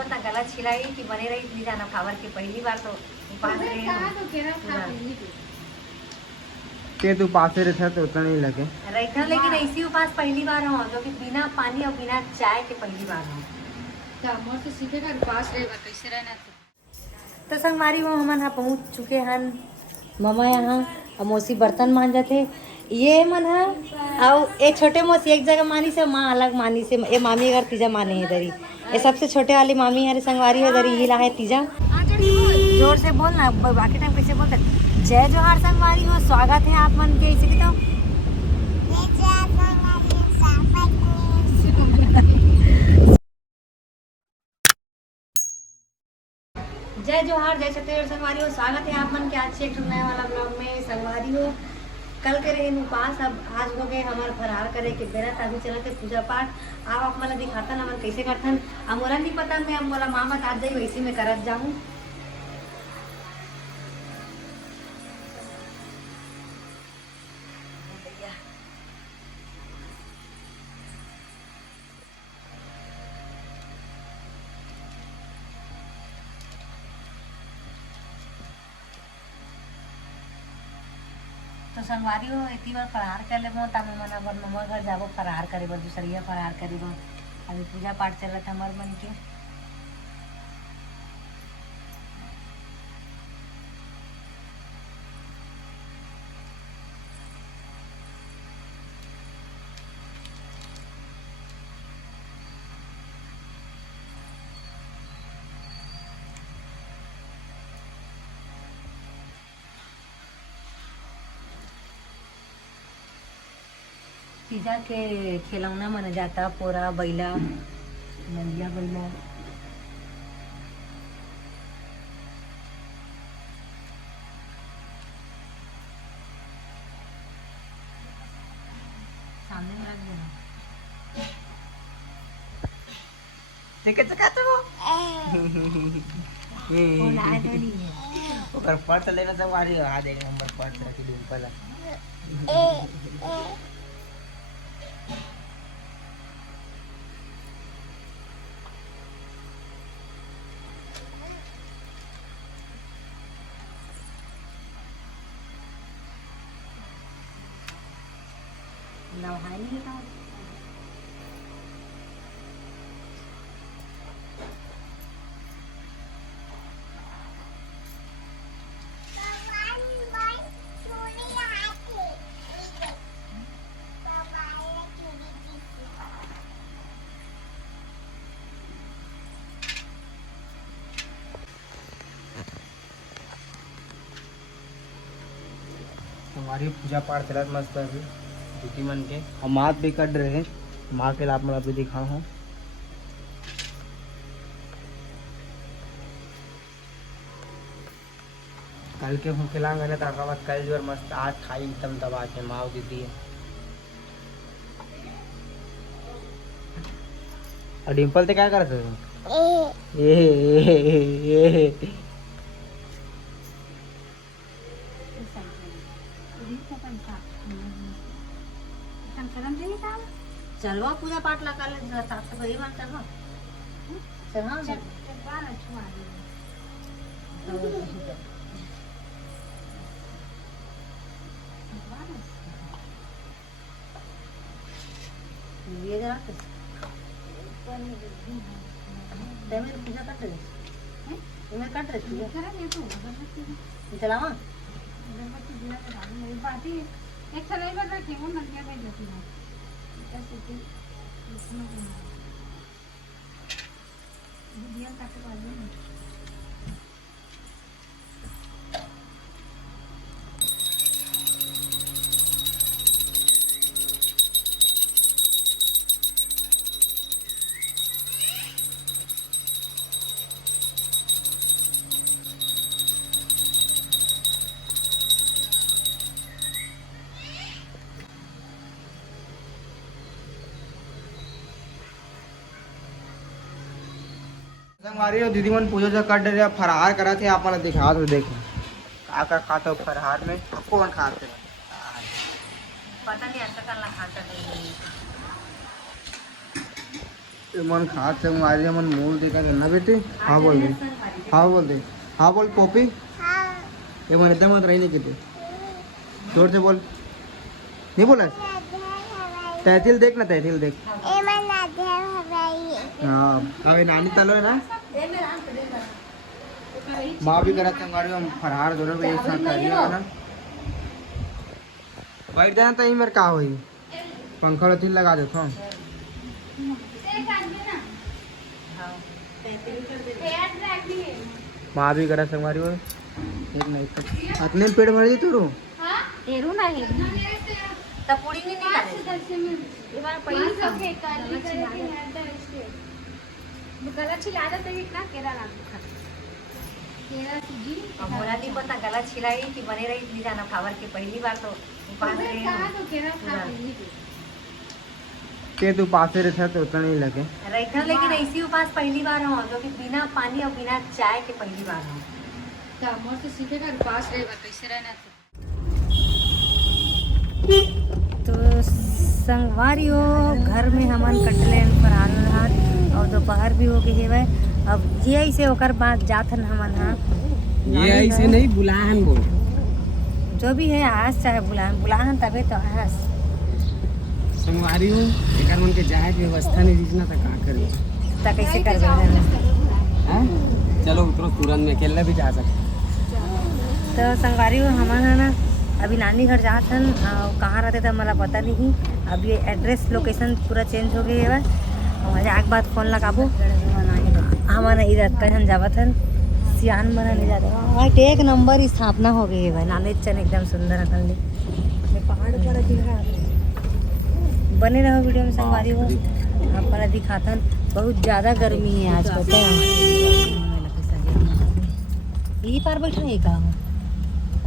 पता गलत छिलाई कि बने रही इतनी जाना खावर के पहली बार तो उपास रहे के तू पासे रहता तो उतना नहीं लगे रहता, लेकिन ऐसी उपास पहली बार हो जो कि बिना पानी और बिना चाय के पहली बार हो। तो सीधे का उपास रहेगा कैसे रहना तो संगवारी वो हमन यहाँ पहुँच चुके हैं ममा यहाँ और मौसी बर्तन मांजा थे ये मन है और एक छोटे मौसी एक जगह मानी से माँ अलग मानी से ये मामी अगर तीजा माने है इधर ये सबसे छोटे वाली मामी हमारे संगवारी है इधर हिला है तीजा। जोर से बोलना बाकी टाइम कैसे बोलते जय जोहार संगवारी हो, स्वागत है आप मन के इसे बताओ। जय जोहार जय छत्तीसगढ़ संगवारी हो, स्वागत है आप मन के आज से एक नया वाला ब्लॉग में। संगवारी हो कल के रहे उपास, अब आज हो गए हमारे फरार करे के बेरा अभी चला थे पूजा पाठ। आप मन दिखाता ना मन कैसे करथन अब मोला नहीं पता, मैं अब मोला माँ बता दी वैसे में करत जाऊँ। तो संगवारी हो इतनी बार फरार कर लेबो तब मन अब मम्मा घर जाबो फरार करे बर, दूसरिया फरार करेबो। अभी पूजा पाठ चलत हमार मन के। पिज्जा के खिलौना मन जाता पोरा बैला नंदिया बैला सामने में रख देना देखे चका तो वो लाए तो नहीं है ओकर पर्स लेना संगवारी हो आ देगा नंबर पर्स रखी डिंपल नहाए नहीं था। हमारी पूजा पाठ चलत मस्त अभी दीदी मन के हम मात भी कट रहे हैं माँ के लाभ मैं अभी दिखा हूँ। कल के भूखे लांग है तो कल जोर मस्त आज खाई एकदम दबा के माँ दीदी है। और डिम्पल तो क्या करते ए चलवा पूजा पाठ लगा ले साफ सफाई बन चलवा चलवा ये जरा तेरे पूजा कर रहे हैं मैं कर रही हूँ चलावा एक सलाई पर रखी वो नदिया भेज देती है दिया काटे वाले संगवारी और दीदी मन पूजा जो कर रहे फरार करा थे आप मन दिखा तो देखो का खाता फरार में कौन खाते पता नहीं ऐसा करना खाता नहीं मन खात संगवारी मन मूल देखा ना बेटे हाँ बोल दे हाँ बोल दे हाँ बोल पॉपी ये मन एकदम मत रही नहीं कितने जोर से बोल नहीं बोला तहसील देख ना तहसील देख हाँ अभी नानी तलो है ना माँ भी करा संगवारी हम फरहार दोनों भी एक साथ कर लिया ना बैठ जाना तो मेरे का हुई पंखा तीन लगा दो तो माँ भी करा संगवारी हो एक नहीं अपने पेट भर दी तू हेरू ना हेरू तब पूरी नहीं निकाले गला छिला देते इतना केरा लाग केरा सूजी अब मोला नहीं पता गला छिलाई कि बने रही थी जाना खावर के पहली बार तो उपास रही हूँ। तो केरा खा पहली के तू पासे रहता तो उतना नहीं लगे रहता लेकिन ऐसी उपास पहली बार हो जो कि बिना पानी और बिना चाय के पहली बार हो। तो मोर से सीखेगा उपास रहेगा कैसे रहना तो संगवारियों घर में हमन कटले फरहार रहा और दोपहर भी हो गई है। अब ये ऐसे होकर बाद जाथन हमन हाँ ये ऐसे नहीं बुलाहन बोल जो भी है आस चाहे बुलाहन तबे तो आस संगवारी हूँ एक मन के जाए की व्यवस्था नहीं दीजना तो का करे तो कैसे करबे हैं चलो उतरो तुरंत में अकेला भी जा सकते तो संगवारियों हमन है ना अभी नानी घर जात हन कहाँ रहते तो मला पता नहीं। अब ये एड्रेस लोकेशन पूरा चेंज हो गई है और आज बाद फोन लगाबो हमारा इधर तक हम जावत हन सियान बना नहीं जाते वाइट एक नंबर स्थापना हो गई है भाई नाले चन एकदम सुंदर हकल पहाड़ पर बने रहो वीडियो में संगवारी हो अपना दिखाता बहुत ज़्यादा गर्मी है आज पता है यही पार बैठा है का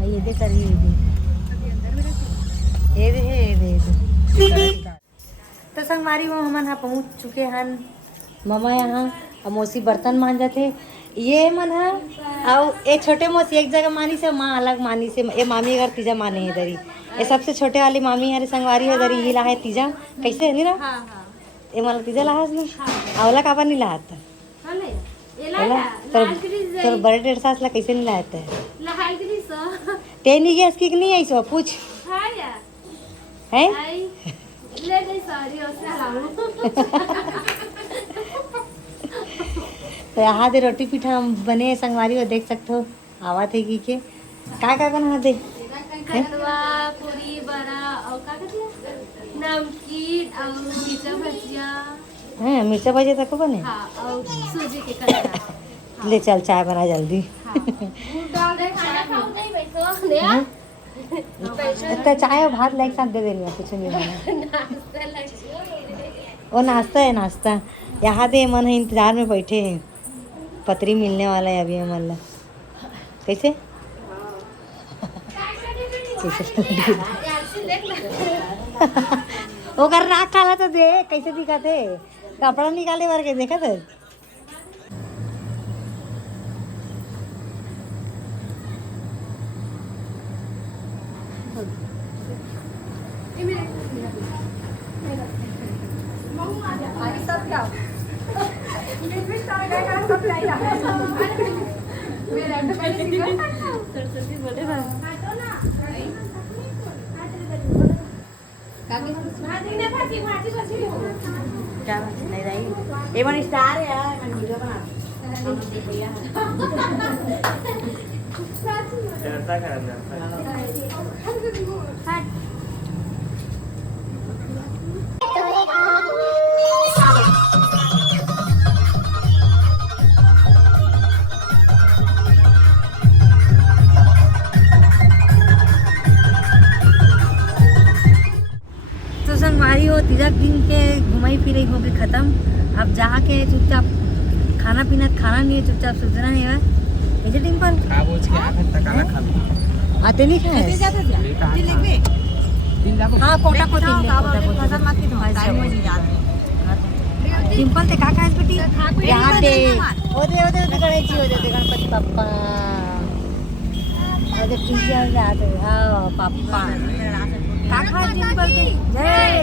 ये दे करिए ये दे तो संगवारी वो हमन यहाँ पहुँच चुके हैं मामा यहाँ और मौसी बर्तन मान जाते ये मन है और ये छोटे मौसी एक जगह मानी से माँ अलग मानी से ये मामी अगर तीजा माने है दरी ये सबसे छोटे वाली मामी हमारे संगवारी है दरी ये ला है तीजा कैसे है नहीं ना ये मला तीजा लाहा नहीं आवला काबा नहीं लाता तो बड़े डेढ़ सास ला कैसे नहीं लाते ते नहीं गैस की नहीं आई सो पूछ है तो यहाँ दे रोटी पीठा बने संगवारी हो देख सकते हो आवा थे की के का बना दे कटवा पूरी बड़ा और का कहते नमकीन और मिर्चा भजिया हाँ मिर्चा भजिया तक बने हाँ और सूजी के कटरा ले चल चाय बना जल्दी तो चाय और भात लाइक साथ दे देनी कुछ नहीं बना वो नाश्ता है नाश्ता यहाँ दे मन है इंतजार में बैठे हैं पतरी मिलने वाला है अभी हमारा कैसे वो कर राख काला तो दे कैसे दिखाते कपड़ा निकाले बार के देखा थे क्या नहीं रही ये वन स्टार है यार मैं वीडियो बना डरता करना संगवारी हो तीजा दिन के घुमाई फिराई हो गई खत्म अब जाके चुपचाप खाना पीना खाना नहीं है चुपचाप सोचना है ऐसे डिम्पल खा बोझ के आखिर तक आना खा आते नहीं खाए हाँ कोटा को डिम्पल ते का खाए बेटी यहाँ दे ओदे गणेश जी हो जाते गणपति पप्पा ओदे टीचर जाते हाँ पप्पा का खाए डिम्पल ते जय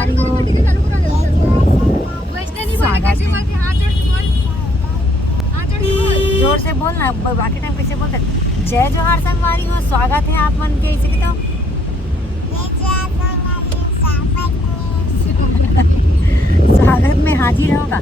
संगवारी हो वैष्णवी स्वागत है। हाथ जोड़ के बोल, हाथ जोड़ के बोल। जोर से बोलना, बाकी टाइम कैसे बोलते? जय जोहार संगवारी हो, स्वागत है आप मन के, इसे कहता हूँ स्वागत में हाजिर होगा।